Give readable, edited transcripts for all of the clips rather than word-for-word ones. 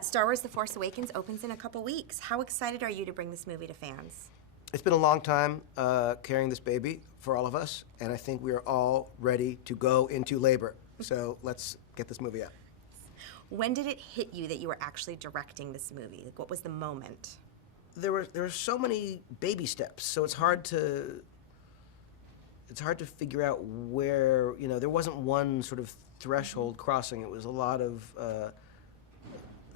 Star Wars The Force Awakens opens in a couple weeks. How excited are you to bring this movie to fans? It's been a long time carrying this baby for all of us, and I think we are all ready to go into labor. So let's get this movie out. When did it hit you that you were actually directing this movie? Like, what was the moment? There were so many baby steps, so it's hard to figure out where, there wasn't one sort of threshold crossing. It was a lot of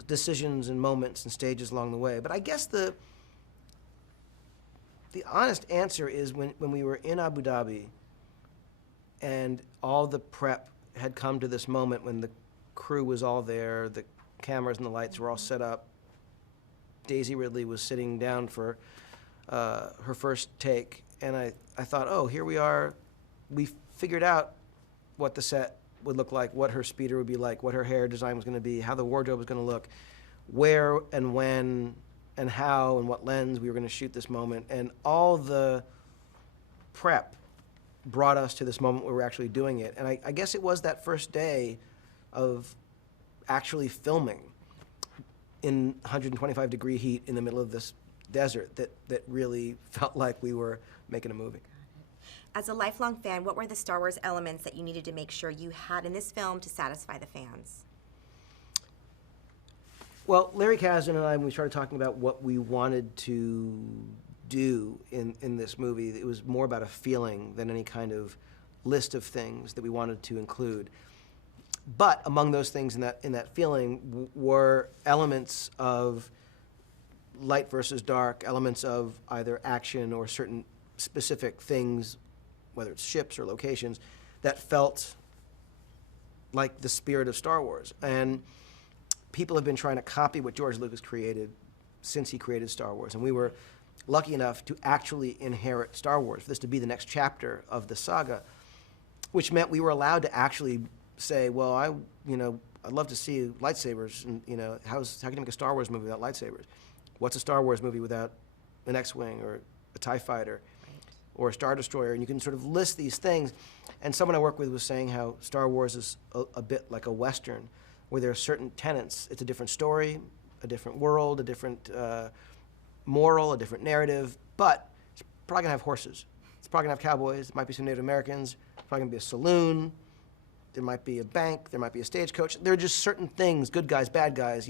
decisions and moments and stages along the way. But I guess the honest answer is when we were in Abu Dhabi and all the prep had come to this moment when the crew was all there, the cameras and the lights were all set up. Daisy Ridley was sitting down for her first take, and I thought, oh, here we are. We figured out what the set would look like, what her speeder would be like, what her hair design was going to be, how the wardrobe was going to look, where and when and how and what lens we were going to shoot this moment. And all the prep brought us to this moment where we're actually doing it. And I guess it was that first day of actually filming in 125-degree heat in the middle of this desert that really felt like we were making a movie. As a lifelong fan, what were the Star Wars elements that you needed to make sure you had in this film to satisfy the fans? Well, Larry Kasdan and I, when we started talking about what we wanted to do in this movie, it was more about a feeling than any kind of list of things that we wanted to include. But among those things in that feeling were elements of light versus dark, elements of either action or certain specific things, whether it's ships or locations, that felt like the spirit of Star Wars. And people have been trying to copy what George Lucas created since he created Star Wars. And we were lucky enough to actually inherit Star Wars, for this to be the next chapter of the saga, which meant we were allowed to actually say, well, I'd love to see lightsabers, and how can you make a Star Wars movie without lightsabers? What's a Star Wars movie without an X-Wing or a TIE fighter or a Star Destroyer? And you can sort of list these things. And someone I work with was saying how Star Wars is a bit like a Western, where there are certain tenets. It's a different story, a different world, a different moral, a different narrative, but it's probably gonna have horses. It's probably gonna have cowboys. It might be some Native Americans. It's probably gonna be a saloon. There might be a bank. There might be a stagecoach. There are just certain things, good guys, bad guys.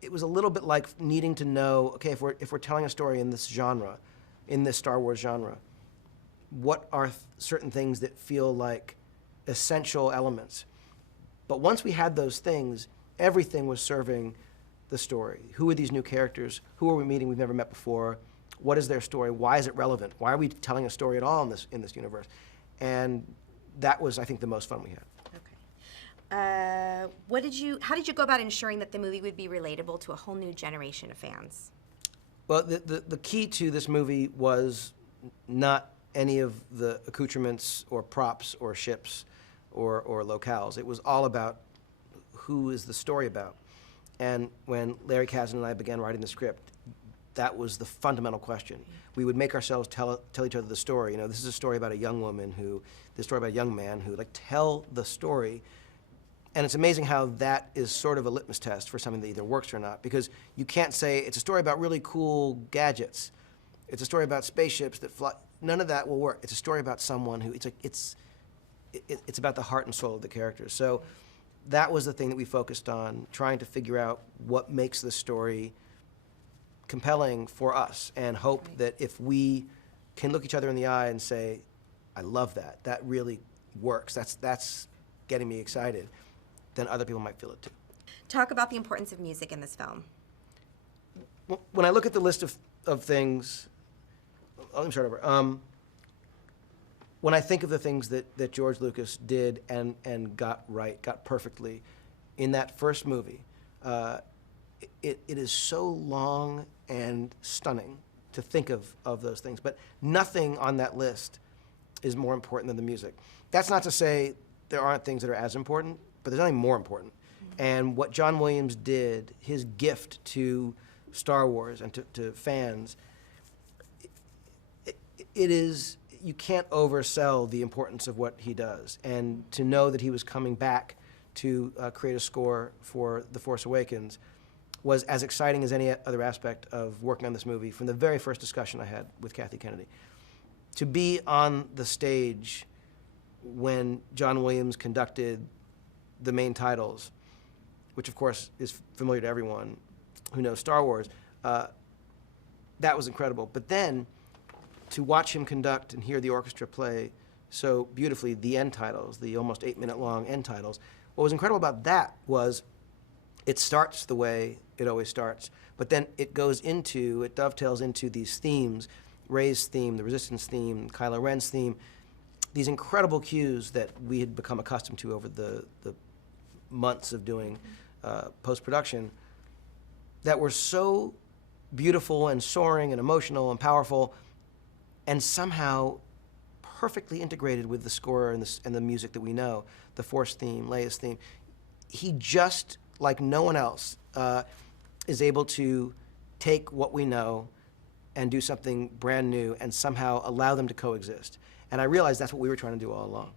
It was a little bit like needing to know, okay, if we're telling a story in this genre, in this Star Wars genre, what are certain things that feel like essential elements? But once we had those things, everything was serving the story. Who are these new characters? Who are we meeting we've never met before? What is their story? Why is it relevant? Why are we telling a story at all in this universe? And that was, I think, the most fun we had. Okay. How did you go about ensuring that the movie would be relatable to a whole new generation of fans? Well, the key to this movie was not any of the accoutrements or props or ships or locales. It was all about who is the story about. And when Larry Kasdan and I began writing the script, that was the fundamental question. We would make ourselves tell each other the story. This is a story about a young woman this story about a young man who, tell the story. And it's amazing how that is sort of a litmus test for something that either works or not, because you can't say it's a story about really cool gadgets. It's a story about spaceships that fly. None of that will work. It's a story about someone who, it's about the heart and soul of the characters. So that was the thing that we focused on, trying to figure out what makes the story compelling for us, and hope that if we can look each other in the eye and say, I love that, that really works, that's getting me excited, then other people might feel it too. Talk about the importance of music in this film. When I look at the list of things, let me start over. When I think of the things that George Lucas did and got right, got perfectly in that first movie, it is so long and stunning to think of those things, but nothing on that list is more important than the music. That's not to say there aren't things that are as important, but there's nothing more important. Mm-hmm. And what John Williams did, his gift to Star Wars and to fans, it is, you can't oversell the importance of what he does. And to know that he was coming back to create a score for The Force Awakens was as exciting as any other aspect of working on this movie from the very first discussion I had with Kathy Kennedy. To be on the stage when John Williams conducted the main titles, which of course is familiar to everyone who knows Star Wars, that was incredible. But then to watch him conduct and hear the orchestra play so beautifully the end titles, the almost 8-minute long end titles, what was incredible about that was it starts the way it always starts, but then it dovetails into these themes, Rey's theme, the Resistance theme, Kylo Ren's theme, these incredible cues that we had become accustomed to over the months of doing post-production that were so beautiful and soaring and emotional and powerful and somehow perfectly integrated with the score and the music that we know, the Force theme, Leia's theme. He just, like no one else, is able to take what we know and do something brand new and somehow allow them to coexist. And I realized that's what we were trying to do all along.